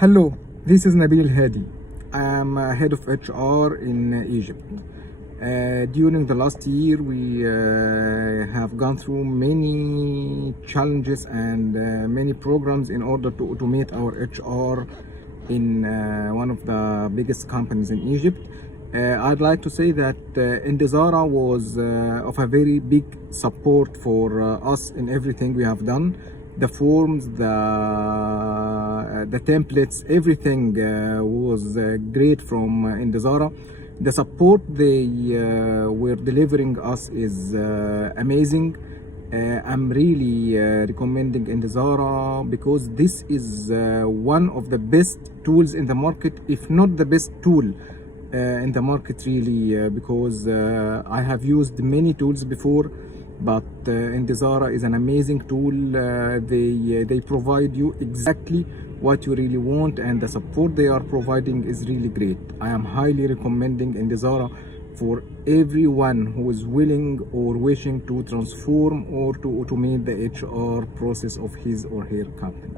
Hello, this is Nabil Hadi. I am head of HR in Egypt. During the last year, we have gone through many challenges and many programs in order to automate our HR in one of the biggest companies in Egypt. I'd like to say that Indizara was of a very big support for us in everything we have done. The forms, the templates, everything was great from Indizara. The support they were delivering us is amazing. I'm really recommending Indizara because this is one of the best tools in the market, if not the best tool in the market, really, because I have used many tools before, but Indizara is an amazing tool. They provide you exactly what you really want, and the support they are providing is really great. I am highly recommending Indizara for everyone who is willing or wishing to transform or to automate the HR process of his or her company.